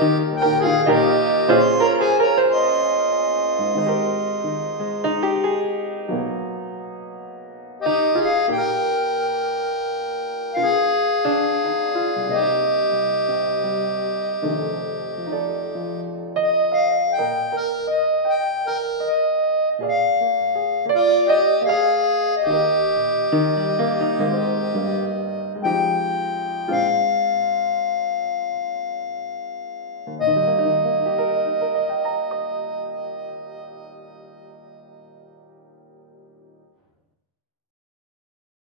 thank you